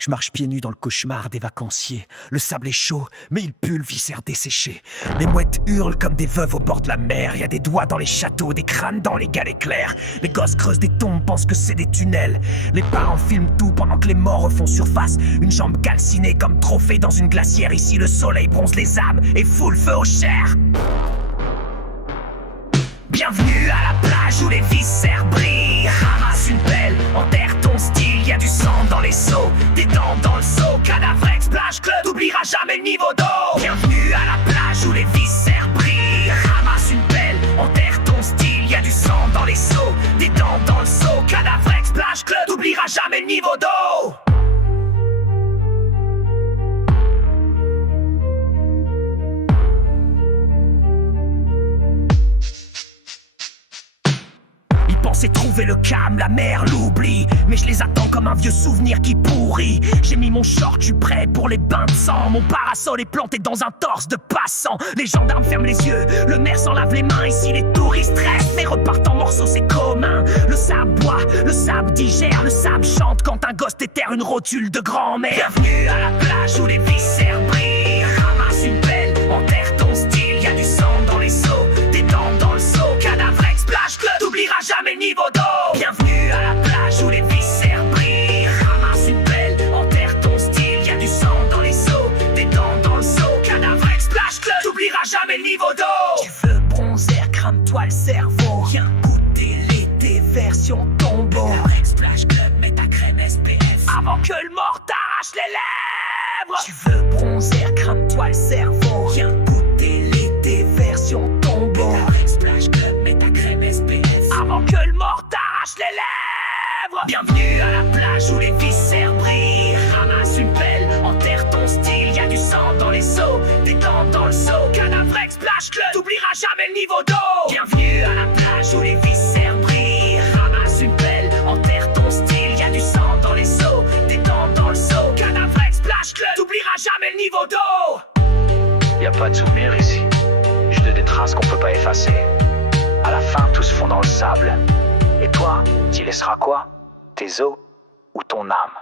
Je marche pieds nus dans le cauchemar des vacanciers. Le sable est chaud, mais il pue le viscère desséché. Les mouettes hurlent comme des veuves au bord de la mer. Y a des doigts dans les châteaux, des crânes dans les galets clairs. Les gosses creusent des tombes, pensent que c'est des tunnels. Les parents filment tout pendant que les morts refont surface. Une jambe calcinée comme trophée dans une glacière. Ici le soleil bronze les âmes et fout le feu aux chairs. Bienvenue à la plage où les viscères brillent. Ramasse une pelle, enterre ton style. Y a du sang dans les seaux, des dents dans le seau. Cadavrex, plage, club, t'oublieras jamais le niveau d'eau. Bienvenue à la plage où les viscères brillent. Ramasse une pelle, enterre ton style. Y a du sang dans les seaux, des dents dans le seau. Cadavrex, plage, club, t'oublieras jamais le niveau d'eau. Pensais trouver le calme, la mer, l'oubli. Mais je les attends comme un vieux souvenir qui pourrit. J'ai mis mon short, je suis prêt pour les bains de sang. Mon parasol est planté dans un torse de passant. Les gendarmes ferment les yeux, le maire s'en lave les mains. Ici les touristes restent, mais repartent en morceaux, c'est commun. Le sable boit, le sable digère, le sable chante quand un gosse déterre une rotule de grand-mère. Bienvenue à la plage où les viscères brillent. Ramasse une pelle, enterre ton style. Y a du sang dans les seaux, des dents dans le seau. Cadavrex, plage, club, t'oublieras jamais le niveau d'eau. Bienvenue à la plage où les viscères brillent. Ramasse une pelle, enterre ton style. Y a du sang dans les seaux, des dents dans le seau. Cadavrex, plage, club, t'oublieras jamais le niveau d'eau. Tu veux bronzer, crame-toi le cerveau. Viens goûter l'été version tombeau. Cadavrex, plage, club, mets ta crème SPF avant que le mort t'arrache les lèvres. Tu veux bronzer, crame-toi le cerveau. Viens goûter l'été version tombeau. Cadavrex, plage, club, mets ta crème SPF avant que le mort t'arrache les lèvres. Bienvenue à la plage où les viscères brillent. Ramasse une pelle, enterre ton style. Y a du sang dans les seaux, des dents dans le seau. Cadavrex, plage, club, t'oublieras jamais le niveau d'eau. Bienvenue à la plage où les viscères brillent. Ramasse une pelle, enterre ton style. Y a du sang dans les seaux, des dents dans le seau. Cadavrex, plage, club, t'oublieras jamais le niveau d'eau. Y a pas de souvenirs ici, juste des traces qu'on peut pas effacer. À la fin, tout se fond dans le sable. Et toi, t'y laisseras quoi? Tes os ou ton âme?